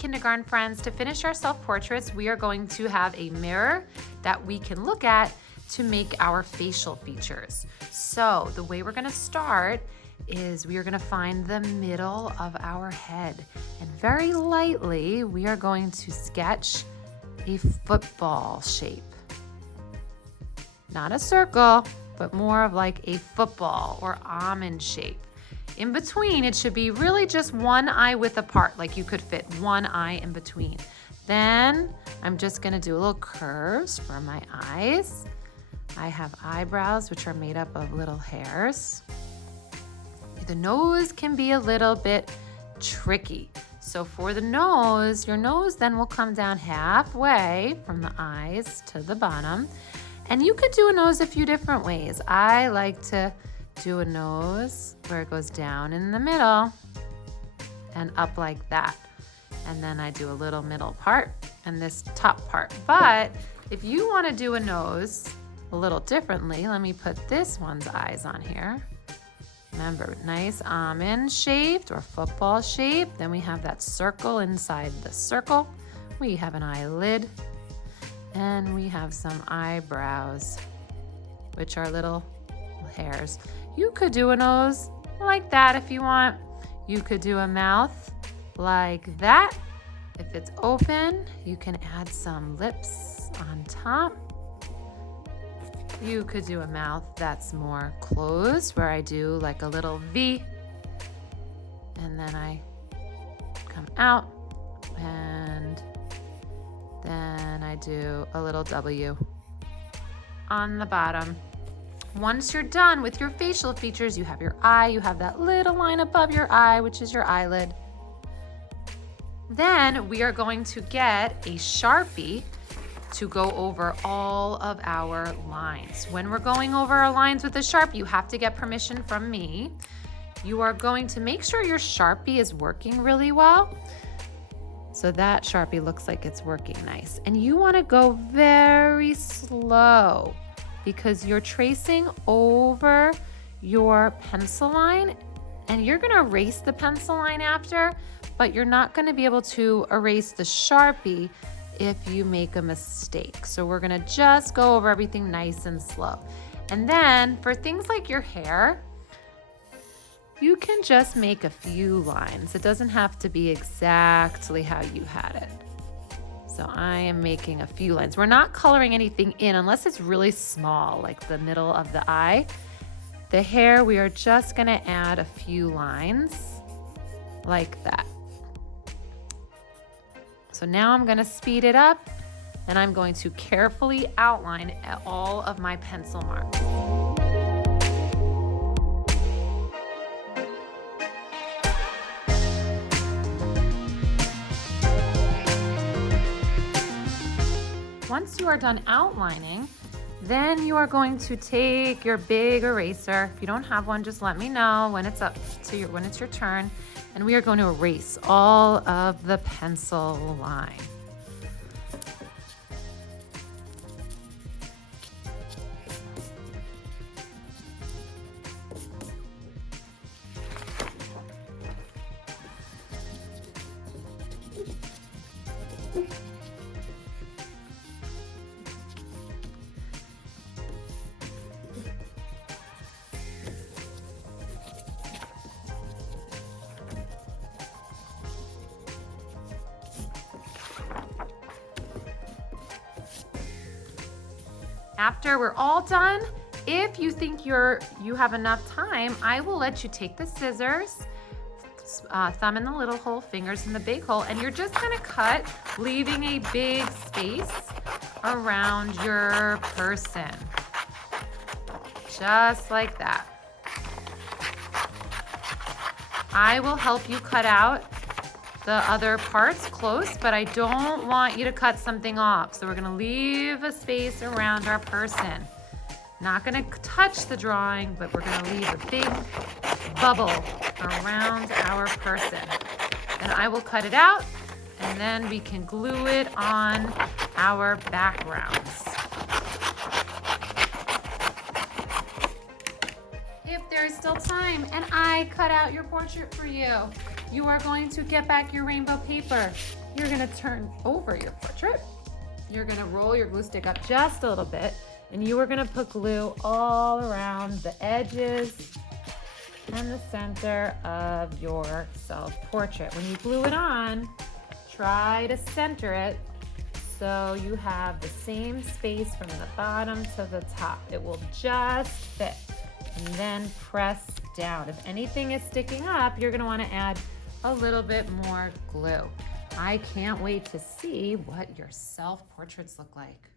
kindergarten friends, to finish our self-portraits, we are going to have a mirror that we can look at to make our facial features. So the way we're gonna start is we are gonna find the middle of our head. And very lightly, we are going to sketch a football shape. Not a circle, but more of like a football or almond shape. In between, it should be really just one eye width apart, like you could fit one eye in between. Then I'm just gonna do little curves for my eyes. I have eyebrows, which are made up of little hairs. The nose can be a little bit tricky. So for the nose, your nose then will come down halfway from the eyes to the bottom. And you could do a nose a few different ways. I like to do a nose where it goes down in the middle and up like that. And then I do a little middle part and this top part. But if you want to do a nose a little differently, let me put this one's eyes on here. Remember, nice almond shaped or football shape. Then we have that circle inside the circle. We have an eyelid and we have some eyebrows, which are little hairs. You could do a nose like that if you want. You could do a mouth like that. If it's open, you can add some lips on top. You could do a mouth that's more closed, where I do like a little V, and then I come out, and then I do a little W on the bottom. Once you're done with your facial features, you have your eye, you have that little line above your eye, which is your eyelid. Then we are going to get a Sharpie to go over all of our lines. When we're going over our lines with a Sharpie, you have to get permission from me. You are going to make sure your Sharpie is working really well. So that Sharpie looks like it's working nice. And you wanna go very slow because you're tracing over your pencil line and you're gonna erase the pencil line after, but you're not gonna be able to erase the Sharpie if you make a mistake. So we're gonna just go over everything nice and slow. And then for things like your hair, you can just make a few lines. It doesn't have to be exactly how you had it. So I am making a few lines. We're not coloring anything in unless it's really small, like the middle of the eye. The hair, we are just gonna add a few lines like that. So now I'm gonna speed it up and I'm going to carefully outline all of my pencil marks. Once you are done outlining, then you are going to take your big eraser. If you don't have one, just let me know when it's when it's your turn. And we are going to erase all of the pencil line. After we're all done, if you think you have enough time, I will let you take the scissors, thumb in the little hole, fingers in the big hole, and you're just gonna cut, leaving a big space around your person. Just like that. I will help you cut out the other parts close, but I don't want you to cut something off. So we're gonna leave a space around our person. Not gonna touch the drawing, but we're gonna leave a big bubble around our person. And I will cut it out, and then we can glue it on our backgrounds. If there is still time and I cut out your portrait for you, you are going to get back your rainbow paper you're gonna turn over your portrait. You're gonna roll your glue stick up just a little bit, and you are gonna put glue all around the edges and the center of your self-portrait. When you glue it on, try to center it so you have the same space from the bottom to the top. It will just fit. And then press down. If anything is sticking up, you're gonna wanna add a little bit more glue. I can't wait to see what your self-portraits look like.